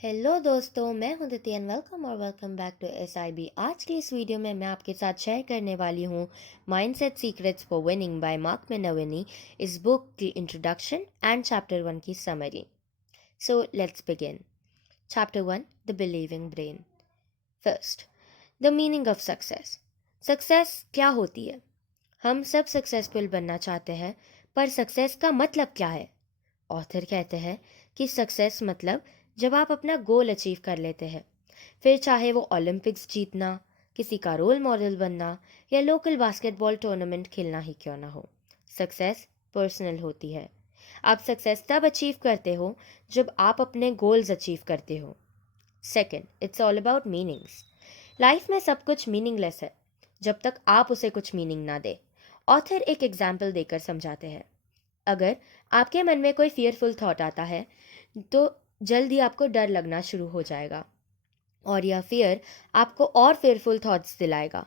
Hello दोस्तों, मैं हूं Diti and welcome back to SIB। आज की इस वीडियो में मैं आपके साथ शेयर करने वाली हूं mindset secrets for winning by Mark Menavini, इस बुक की इंट्रोडक्शन एंड चैप्टर 1 की summary. So let's begin. Chapter 1, the believing brain. First, the meaning of success. Success क्या होती है? हम सब सक्सेसफुल बनना चाहते हैं, पर सक्सेस का मतलब क्या है? ऑथर कहते हैं कि सक्सेस मतलब जब आप अपना गोल अचीव कर लेते हैं, फिर चाहे वो ओलंपिक्स जीतना, किसी का रोल मॉडल बनना या लोकल बास्केटबॉल टूर्नामेंट खेलना ही क्यों ना हो, सक्सेस पर्सनल होती है। आप सक्सेस तब अचीव करते हो जब आप अपने गोल्स अचीव करते हो। Second, it's all about meanings. Life में सब कुछ मीनिंगलेस है जब तक आप उसे कुछ मीनिंग ना दे। ऑथर एक एग्जाम्पल देकर समझाते हैं। अगर आपके मन में कोई फियरफुल थॉट आता है तो जल्दी आपको डर लगना शुरू हो जाएगा, और यह फियर आपको और फियरफुल थॉट्स दिलाएगा।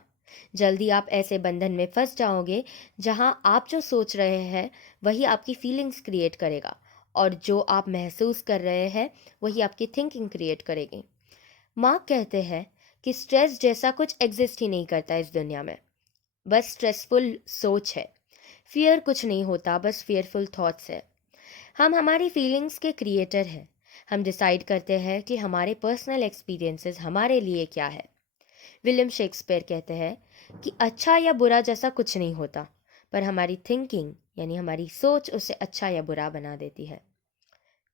जल्दी आप ऐसे बंधन में फंस जाओगे जहां आप जो सोच रहे हैं वही आपकी फीलिंग्स क्रिएट करेगा, और जो आप महसूस कर रहे हैं वही आपकी थिंकिंग क्रिएट करेगी। मार्क कहते हैं कि स्ट्रेस जैसा कुछ एग्जिस्ट ही नहीं करता इस दुनिया में, बस स्ट्रेसफुल सोच है। फियर कुछ नहीं होता, बस फियरफुल थॉट्स है। हम हमारी फीलिंग्स के क्रिएटर हैं। हम डिसाइड करते हैं कि हमारे पर्सनल एक्सपीरियंसेस हमारे लिए क्या है। विलियम शेक्सपियर कहते हैं कि अच्छा या बुरा जैसा कुछ नहीं होता, पर हमारी थिंकिंग यानी हमारी सोच उसे अच्छा या बुरा बना देती है।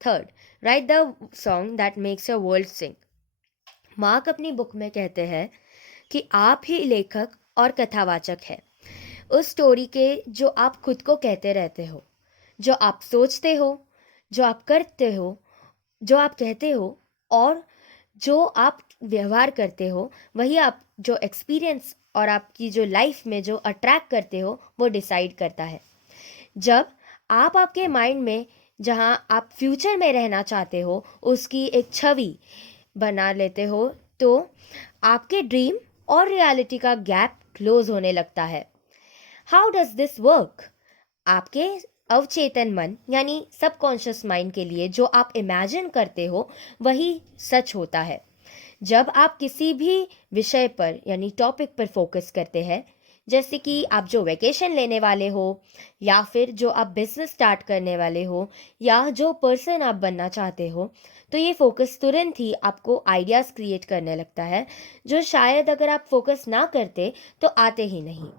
Third, write the song that makes your world sing. Mark अपनी बुक में कहते हैं कि आप ही लेखक और कथावाचक हैं उस स्टोरी के जो आप खुद को कहते रहते हो। जो आप सोचते हो, जो आप करते हो, जो आप कहते हो, और जो आप व्यवहार करते हो, वही आप जो एक्सपीरियंस और आपकी जो लाइफ में जो अट्रैक्ट करते हो वो डिसाइड करता है। जब आप आपके माइंड में जहां आप फ्यूचर में रहना चाहते हो उसकी एक छवि बना लेते हो, तो आपके ड्रीम और रियलिटी का गैप क्लोज होने लगता है। How does this work? आपके अवचेतन मन यानी सबकॉन्शियस माइंड के लिए जो आप इमेजिन करते हो वही सच होता है। जब आप किसी भी विषय पर यानी टॉपिक पर फोकस करते हैं, जैसे कि आप जो वैकेशन लेने वाले हो, या फिर जो आप बिजनेस स्टार्ट करने वाले हो, या जो पर्सन आप बनना चाहते हो, तो ये फोकस तुरंत ही आपको आइडियाज़ क्रिएट करने लगता है, जो शायद अगर आप फोकस ना करते तो आते ही नहीं।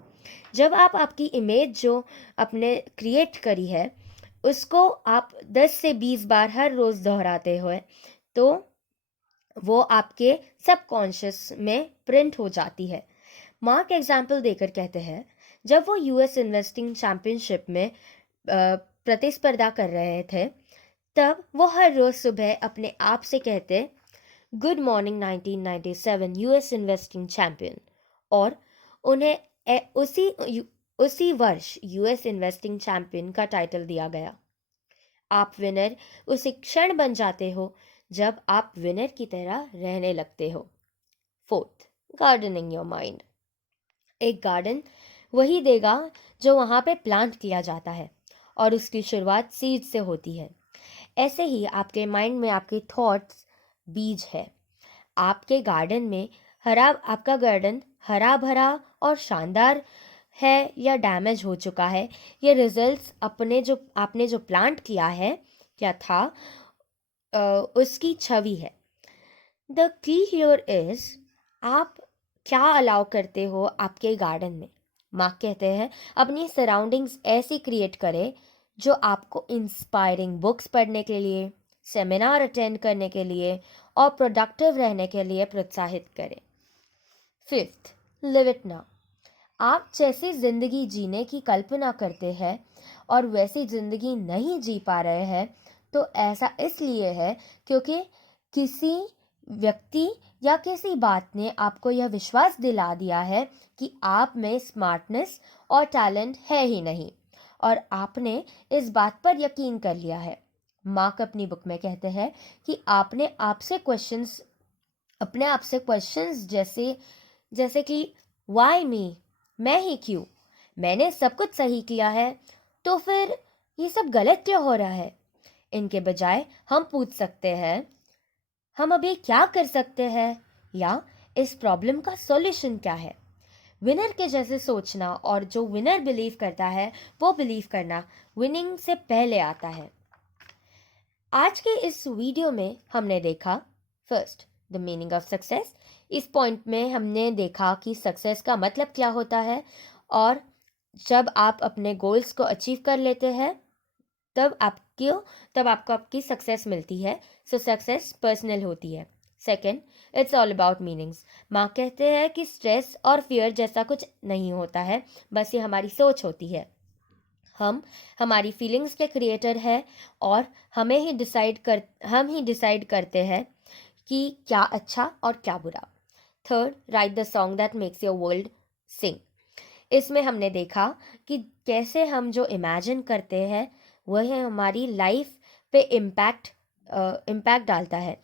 जब आप आपकी इमेज जो आपने क्रिएट करी है उसको आप 10 से 20 बार हर रोज़ दोहराते हो, तो वो आपके सबकॉन्शियस में प्रिंट हो जाती है। मार्क एग्जाम्पल देकर कहते हैं, जब वो US इन्वेस्टिंग चैंपियनशिप में प्रतिस्पर्धा कर रहे थे, तब वो हर रोज़ सुबह अपने आप से कहते, good morning 1997 US investing champion. और उन्हें उसी वर्ष US इन्वेस्टिंग चैंपियन का टाइटल दिया गया। आप विनर उसी क्षण बन जाते हो जब आप विनर की तरह रहने लगते हो। Fourth, gardening your mind. एक गार्डन वही देगा जो वहाँ पे प्लांट किया जाता है, और उसकी शुरुआत सीड से होती है। ऐसे ही आपके माइंड में आपके थॉट्स बीज है। आपके गार्डन में आपका गार्डन हरा भरा और शानदार है या डैमेज हो चुका है, ये रिजल्ट्स आपने जो प्लांट किया है, क्या था, उसकी छवि है। द की हियर इज, आप क्या अलाउ करते हो आपके गार्डन में। मार्क कहते हैं, अपनी सराउंडिंग्स ऐसी क्रिएट करें जो आपको इंस्पायरिंग बुक्स पढ़ने के लिए, सेमिनार अटेंड करने के लिए और प्रोडक्टिव रहने के लिए प्रोत्साहित करें। Fifth, live it now. आप जैसी जिंदगी जीने की कल्पना करते हैं और वैसी जिंदगी नहीं जी पा रहे हैं, तो ऐसा इसलिए है क्योंकि किसी व्यक्ति या किसी बात ने आपको यह विश्वास दिला दिया है कि आप में स्मार्टनेस और टैलेंट है ही नहीं, और आपने इस बात पर यकीन कर लिया है। मार्क अपनी बुक में कहते हैं कि अपने आप से क्वेश्चंस जैसे जैसे कि वाई मी, मैं ही क्यों, मैंने सब कुछ सही किया है, तो फिर ये सब गलत क्यों हो रहा है, इनके बजाय हम पूछ सकते हैं, हम अभी क्या कर सकते हैं या इस प्रॉब्लम का सॉल्यूशन क्या है। विनर के जैसे सोचना और जो विनर बिलीव करता है वो बिलीव करना विनिंग से पहले आता है। आज के इस वीडियो में हमने देखा first the meaning of success. इस पॉइंट में हमने देखा कि सक्सेस का मतलब क्या होता है और जब आप अपने गोल्स को अचीव कर लेते हैं तब आपको आपकी सक्सेस मिलती है। सो सक्सेस पर्सनल होती है। Second, it's all about meanings. माँ कहते हैं कि स्ट्रेस और फियर जैसा कुछ नहीं होता है, बस ये हमारी सोच होती है। हम हमारी फीलिंग्स के क्रिएटर है और हम ही डिसाइड करते हैं कि क्या अच्छा और क्या बुरा। Third, write the song that makes your world sing. इसमें हमने देखा कि कैसे हम जो इमेजिन करते हैं वह हमारी लाइफ पे इम्पैक्ट डालता है।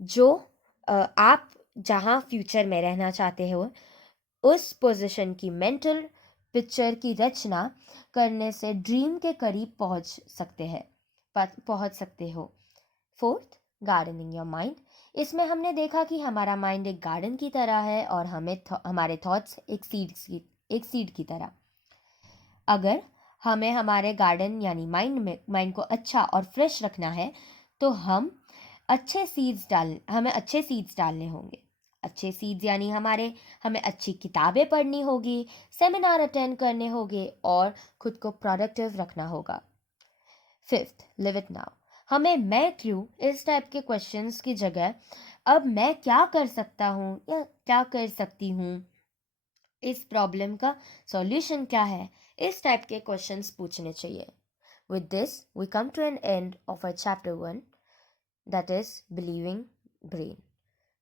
जो आप जहाँ फ्यूचर में रहना चाहते हो उस पोजीशन की मेंटल पिक्चर की रचना करने से ड्रीम के करीब पहुंच सकते हो। Fourth, gardening your mind. इसमें हमने देखा कि हमारा माइंड एक गार्डन की तरह है और हमारे थॉट्स एक सीड की तरह। अगर हमें हमारे गार्डन यानी माइंड को अच्छा और फ्रेश रखना है तो हमें अच्छे सीड्स डालने होंगे। अच्छे सीड्स यानी हमें अच्छी किताबें पढ़नी होगी, सेमिनार अटेंड करने होंगे और खुद को प्रोडक्टिव रखना होगा। Fifth, live it now. हमें मैं क्यों इस टाइप के क्वेश्चंस की जगह अब मैं क्या कर सकता हूँ या क्या कर सकती हूँ, इस प्रॉब्लम का सॉल्यूशन क्या है, इस टाइप के क्वेश्चंस पूछने चाहिए। With this we come to an end of our chapter 1, that is believing brain.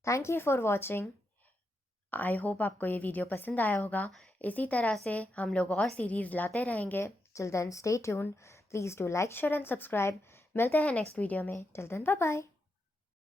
Thank you for watching. I hope आपको ये वीडियो पसंद आया होगा। इसी तरह से हम लोग और सीरीज लाते रहेंगे। Till then stay tuned, please do like share and subscribe. मिलते हैं नेक्स्ट वीडियो में। Till then bye bye.